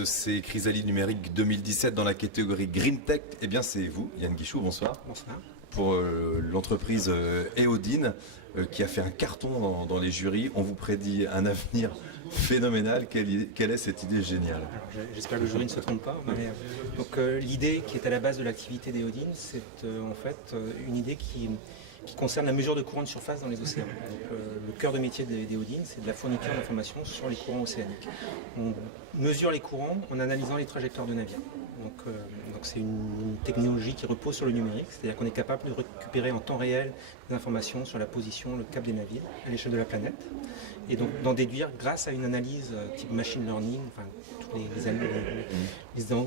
de ces Chrysalides numériques 2017 dans la catégorie Green Tech, eh bien c'est vous, Yann Guichou, bonsoir. Bonsoir. Pour l'entreprise Eodine qui a fait un carton dans les jurys. On vous prédit un avenir phénoménal. Quelle est cette idée géniale? J'espère que le jury ne se trompe pas. Donc l'idée qui est à la base de l'activité d'Eodine, c'est en fait une idée qui concerne la mesure de courant de surface dans les océans. Donc, le cœur de métier d'Eodine, c'est de la fourniture d'informations sur les courants océaniques. On mesure les courants en analysant les trajectoires de navires. Donc c'est une technologie qui repose sur le numérique, c'est-à-dire qu'on est capable de récupérer en temps réel des informations sur la position, le cap des navires à l'échelle de la planète, et donc d'en déduire grâce à une analyse type machine learning, enfin tous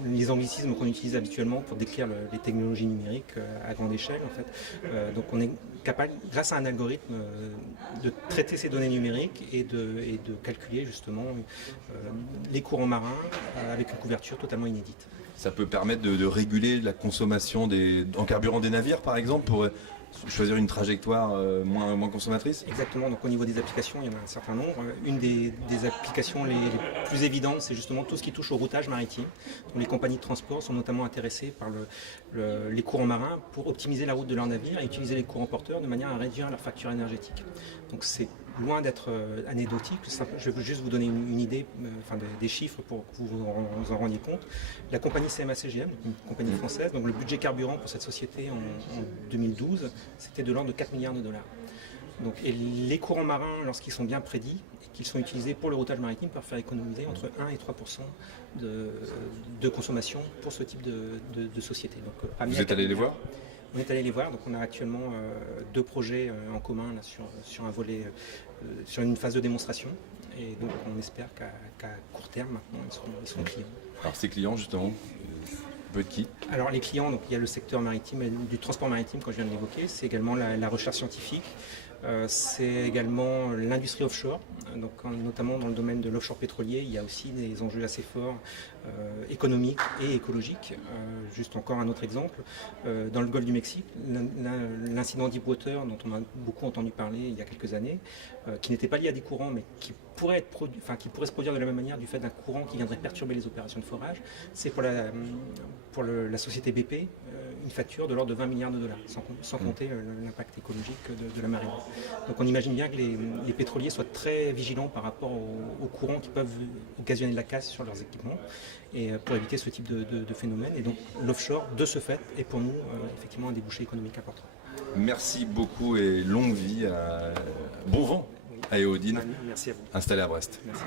les anglicismes qu'on utilise habituellement pour décrire les technologies numériques à grande échelle en fait. Donc on est capable, grâce à un algorithme, de traiter ces données numériques et de calculer justement les courants marins avec une couverture totalement inédite. Ça peut permettre de réguler la consommation en carburant des navires, par exemple, pour choisir une trajectoire moins consommatrice? Exactement, donc au niveau des applications, il y en a un certain nombre. Une des applications les plus évidentes, c'est justement tout ce qui touche au routage maritime. Donc, les compagnies de transport sont notamment intéressées par les courants marins pour optimiser la route de leurs navires et utiliser les courants porteurs de manière à réduire leur facture énergétique. Donc c'est loin d'être anecdotique, je vais juste vous donner une idée, des chiffres pour que vous en rendiez compte. La compagnie CMA-CGM, une compagnie française, donc le budget carburant pour cette société en 2012, c'était de l'ordre de 4 milliards de dollars. Donc, et les courants marins, lorsqu'ils sont bien prédits et qu'ils sont utilisés pour le routage maritime, peuvent faire économiser entre 1 et 3% de consommation pour ce type de société. Donc, vous êtes allé les voir? On est allé les voir, donc on a actuellement 2 projets en commun là, sur un volet, sur une phase de démonstration. Et donc on espère qu'à court terme maintenant ils seront clients. Alors ces clients justement, peut être qui? Alors les clients, donc, il y a le secteur maritime, du transport maritime quand je viens de l'évoquer, c'est également la recherche scientifique, c'est également l'industrie offshore, donc notamment dans le domaine de l'offshore pétrolier, il y a aussi des enjeux assez forts économiques et écologiques. Juste encore un autre exemple, dans le golfe du Mexique, l'incident Deepwater dont on a beaucoup entendu parler il y a quelques années, qui n'était pas lié à des courants mais qui pourrait se produire de la même manière du fait d'un courant qui viendrait perturber les opérations de forage, c'est pour la société BP une facture de l'ordre de 20 milliards de dollars, sans compter l'impact écologique de la marine. Donc on imagine bien que les pétroliers soient très vigilants par rapport aux courants qui peuvent occasionner de la casse sur leurs équipements, et pour éviter ce type de phénomène. Et donc l'offshore, de ce fait, est pour nous effectivement un débouché économique important. Merci beaucoup et longue vie, bon vent à Eodine, Merci à vous. Installé à Brest. Merci.